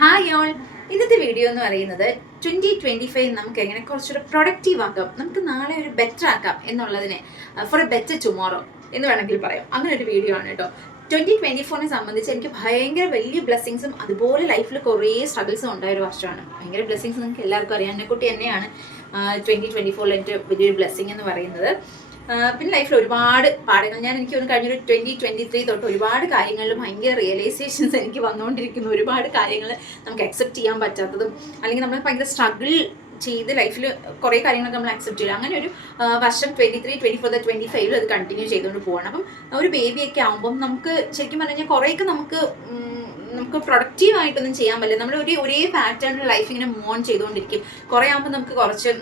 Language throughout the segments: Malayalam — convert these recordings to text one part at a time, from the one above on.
ഹായ് ഓൾ, ഇന്നത്തെ വീഡിയോ എന്ന് പറയുന്നത് 2025 നമുക്ക് എങ്ങനെ കുറച്ചുകൂടെ പ്രൊഡക്റ്റീവ് ആക്കാം, നമുക്ക് നാളെ ഒരു ബെറ്റർ ആക്കാം എന്നുള്ളതിനെ ഫോർ എ ബെറ്റർ ടുമോറോ എന്ന് വേണമെങ്കിൽ പറയാം. അങ്ങനെ ഒരു വീഡിയോ ആണ് കേട്ടോ. 2024 സംബന്ധിച്ച് എനിക്ക് ഭയങ്കര വലിയ ബ്ലെസ്സിങ്സും അതുപോലെ ലൈഫിൽ കുറേ സ്ട്രഗിൾസും ഉണ്ടായ ഒരു വർഷമാണ്. ഭയങ്കര ബ്ലെസ്സിങ്സ് നിങ്ങൾക്ക് എല്ലാവർക്കും അറിയാം. എന്നെക്കുട്ടി തന്നെയാണ് 2024 എൻ്റെ വലിയൊരു ബ്ലെസ്സിങ് എന്ന് പറയുന്നത്. പിന്നെ ലൈഫിൽ ഒരുപാട് പാഠങ്ങൾ എനിക്ക് കഴിഞ്ഞൊരു 2023 തൊട്ട് ഒരുപാട് കാര്യങ്ങളിൽ ഭയങ്കര റിയലൈസേഷൻസ് എനിക്ക് വന്നുകൊണ്ടിരിക്കുന്നു. ഒരുപാട് കാര്യങ്ങൾ നമുക്ക് അക്സെപ്റ്റ് ചെയ്യാൻ പറ്റാത്തതും അല്ലെങ്കിൽ നമ്മൾ ഭയങ്കര സ്ട്രഗിൾ ചെയ്ത് ലൈഫിൽ കുറേ കാര്യങ്ങളൊക്കെ നമ്മൾ അക്സെപ്റ്റ് ചെയ്യും. അങ്ങനെ ഒരു വർഷം 23, 24, 25 അത് കണ്ടിന്യൂ ചെയ്തുകൊണ്ട് പോവാണ്. അപ്പം ഒരു ബേബിയൊക്കെ ആകുമ്പം നമുക്ക് ശരിക്കും പറഞ്ഞു കഴിഞ്ഞാൽ കുറേയൊക്കെ നമുക്ക് പ്രൊഡക്റ്റീവായിട്ടൊന്നും ചെയ്യാൻ പറ്റില്ല. നമ്മൾ ഒരേ പാറ്റേണിൽ ലൈഫ് ഇങ്ങനെ മൂവ് ഓൺ ചെയ്തുകൊണ്ടിരിക്കും. കുറേ ആകുമ്പോൾ നമുക്ക് കുറച്ച്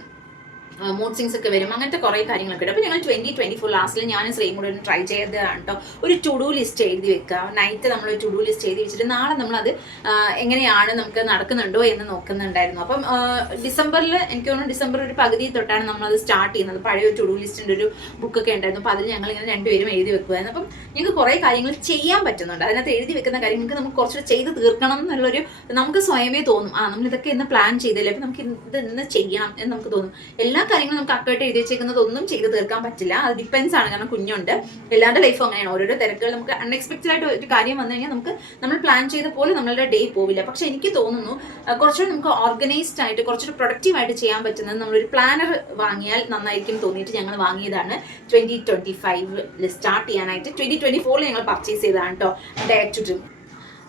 മൂഡ് സ്വിങ്സ് ഒക്കെ വരും. അങ്ങനത്തെ കുറേ കാര്യങ്ങളൊക്കെ ഉണ്ട്. അപ്പോൾ ഞങ്ങൾ 2024 ലാസ്റ്റിൽ ഞാനും ശ്രീയും കൂടെ ഒന്ന് ട്രൈ ചെയ്തതാണ് കേട്ടോ. ഒരു ടു ഡു ലിസ്റ്റ് എഴുതി വെക്കുക. നൈറ്റ് നമ്മൾ ടു ഡു ലിസ്റ്റ് എഴുതി വെച്ചിട്ട് നാളെ നമ്മളത് എങ്ങനെയാണ് നമുക്ക് നടക്കുന്നുണ്ടോ എന്ന് നോക്കുന്നുണ്ടായിരുന്നു. അപ്പം ഡിസംബറിൽ എനിക്ക് തോന്നുന്നു ഡിസംബർ ഒരു പകുതി തൊട്ടാണ് നമ്മളത് സ്റ്റാർട്ട് ചെയ്യുന്നത്. പഴയ ഒരു ടു ഡു ലിസ്റ്റിൻ്റെ ഒരു ബുക്കൊക്കെ ഉണ്ടായിരുന്നു. അപ്പോൾ അതിൽ ഞങ്ങളിങ്ങനെ രണ്ടുപേരും എഴുതി വെക്കുമായിരുന്നു. അപ്പം ഞങ്ങൾക്ക് കുറേ കാര്യങ്ങൾ ചെയ്യാൻ പറ്റുന്നുണ്ട്. അതിനകത്ത് എഴുതി വെക്കുന്ന കാര്യങ്ങൾക്ക് നമുക്ക് കുറച്ചുകൂടെ ചെയ്ത് തീർക്കണം എന്നുള്ളൊരു നമുക്ക് സ്വയമേ തോന്നും. നമ്മളിതൊക്കെ ഇന്ന് പ്ലാൻ ചെയ്തില്ലേ, അപ്പോൾ നമുക്ക് ഇത് ഇന്ന് ചെയ്യണം എന്ന് നമുക്ക് തോന്നും. എല്ലാ കാര്യങ്ങളും നമുക്ക് അക്കായിട്ട് എഴുതി വെച്ചേക്കുന്നതൊന്നും ചെയ്ത് തീർക്കാൻ പറ്റില്ല. അത് ഡിപ്പെൻസ് ആണ്. കാരണം കുഞ്ഞുണ്ട്, എല്ലാവരുടെ ലൈഫും അങ്ങനെയാണ്. ഓരോരോ തിരക്കുകൾ നമുക്ക് അൺഎക്സ്പെക്റ്റഡ് ആയിട്ട് ഒരു കാര്യം വന്നു കഴിഞ്ഞാൽ നമ്മൾ പ്ലാൻ ചെയ്ത പോലെ നമ്മളുടെ ഡേ പോവില്ല. പക്ഷെ എനിക്ക് തോന്നുന്നു കുറച്ചുകൂടി നമുക്ക് ഓർഗനൈസ്ഡ് ആയിട്ട് കുറച്ചുകൂടി പ്രൊഡക്റ്റീവ് ആയിട്ട് ചെയ്യാൻ പറ്റുന്നത് നമ്മളൊരു പ്ലാനർ വാങ്ങിയാൽ നന്നായിരിക്കും തോന്നിയിട്ട് ഞങ്ങൾ വാങ്ങിയതാണ്. 2025 സ്റ്റാർട്ട് ചെയ്യാനായിട്ട് 2024 ഞങ്ങൾ പർച്ചേസ് ചെയ്തതാണ് കേട്ടോ, ഡയറ്റ് ടു ഡ്രിം.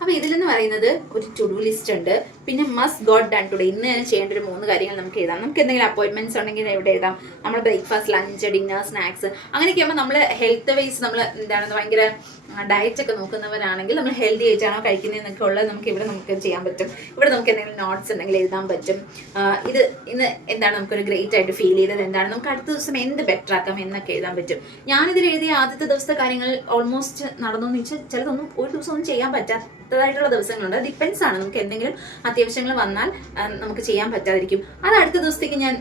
അപ്പോൾ ഇതിലെന്ന് പറയുന്നത് ഒരു ടു ഡു ലിസ്റ്റ് ഉണ്ട്. പിന്നെ മസ്റ്റ് ഗോട്ട് ഡൺ ടുഡേ, ഇന്ന് ഞാൻ ചെയ്യേണ്ട ഒരു 3 കാര്യങ്ങൾ നമുക്ക് എഴുതാം. നമുക്ക് എന്തെങ്കിലും അപ്പോയിൻമെൻറ്റ്സ് ഉണ്ടെങ്കിൽ എവിടെ എഴുതാം. നമ്മൾ ബ്രേക്ക്ഫാസ്റ്റ്, ലഞ്ച്, ഡിന്നർ, സ്നാക്സ് അങ്ങനെയൊക്കെ ആകുമ്പോൾ നമ്മൾ ഹെൽത്ത് വൈസ് നമ്മൾ ഭയങ്കര ഡയറ്റൊക്കെ നോക്കുന്നവരാണെങ്കിൽ നമ്മൾ ഹെൽത്തി ആയിട്ടാണോ കഴിക്കുന്നതെന്നൊക്കെ ഉള്ളത് നമുക്ക് ചെയ്യാൻ പറ്റും. ഇവിടെ നമുക്ക് എന്തെങ്കിലും നോട്ട്സ് ഉണ്ടെങ്കിൽ എഴുതാൻ പറ്റും. ഇന്ന് എന്താണ് നമുക്കൊരു ഗ്രേറ്റ് ആയിട്ട് ഫീൽ ചെയ്തത്, എന്താണ് നമുക്ക് അടുത്ത ദിവസം എന്ത് ബെറ്റർ ആക്കാം എന്നൊക്കെ എഴുതാൻ പറ്റും. ഞാനിതിൽ എഴുതിയ ആദ്യത്തെ ദിവസത്തെ കാര്യങ്ങൾ ഓൾമോസ്റ്റ് നടന്നു എന്ന് വെച്ചാൽ ചിലതൊന്നും ഒരു ദിവസം ഒന്നും ചെയ്യാൻ പറ്റാത്തതായിട്ടുള്ള ദിവസങ്ങളുണ്ട്. ഡിപ്പെൻസ് ആണ്. നമുക്ക് എന്തെങ്കിലും അത്യാവശ്യങ്ങൾ വന്നാൽ നമുക്ക് ചെയ്യാൻ പറ്റാതിരിക്കും. അത് അടുത്ത ദിവസത്തേക്ക് ഞാൻ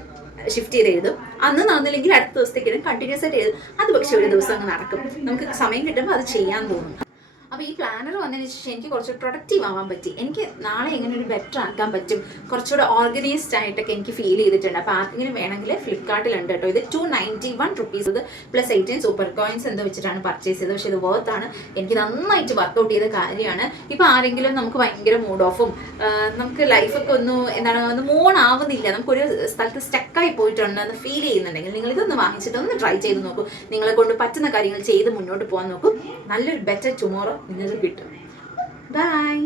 ഷിഫ്റ്റ് ചെയ്ത് എഴുതും. അന്ന് നടന്നില്ലെങ്കിൽ അടുത്ത ദിവസത്തേക്ക് കണ്ടിന്യൂസ് ആയിട്ട് എഴുതും. അത് പക്ഷേ ഒരു ദിവസം അങ്ങ് നടക്കും. നമുക്ക് സമയം കിട്ടുമ്പോൾ അത് ചെയ്യാൻ തോന്നും. അപ്പോൾ ഈ പ്ലാനർ വന്നതിന് ശേഷം എനിക്ക് കുറച്ചുകൂടി പ്രൊഡക്റ്റീവ് ആവാൻ പറ്റി. എനിക്ക് നാളെ എങ്ങനെ ഒരു ബെറ്റർ ആക്കാൻ പറ്റും, കുറച്ചുകൂടെ ഓർഗനൈസ്ഡ് ആയിട്ടൊക്കെ എനിക്ക് ഫീൽ ചെയ്തിട്ടുണ്ട്. അപ്പോൾ ആർക്കെങ്കിലും വേണമെങ്കിൽ ഫ്ലിപ്കാർട്ടിലുണ്ട് കേട്ടോ. ഇത് 291 റുപ്പീസ്, ഇത് പ്ലസ് 18 സൂപ്പർ കോയിൻസ് എന്തോ വെച്ചിട്ടാണ് പർച്ചേസ് ചെയ്തത്. പക്ഷേ ഇത് വർത്ത് ആണ്. എനിക്ക് നന്നായിട്ട് വർക്കൗട്ട് ചെയ്ത കാര്യമാണ്. ഇപ്പോൾ ആരെങ്കിലും നമുക്ക് ഭയങ്കര മൂഡ് ഓഫും നമുക്ക് ലൈഫൊക്കെ ഒന്ന് മൂൺ ആവുന്നില്ല, നമുക്കൊരു സ്ഥലത്ത് സ്റ്റക്കായി പോയിട്ടുണ്ടെന്ന് ഫീൽ ചെയ്യുന്നുണ്ടെങ്കിൽ നിങ്ങൾ ഇതൊന്ന് വാങ്ങിച്ചിട്ട് ഒന്ന് ട്രൈ ചെയ്ത് നോക്കൂ. നിങ്ങളെ കൊണ്ട് പറ്റുന്ന കാര്യങ്ങൾ ചെയ്ത് മുന്നോട്ട് പോകാൻ നോക്കൂ. നല്ലൊരു ബെറ്റർ ടുമോറോ നിങ്ങൾക്ക് കിട്ടും. ബൈ.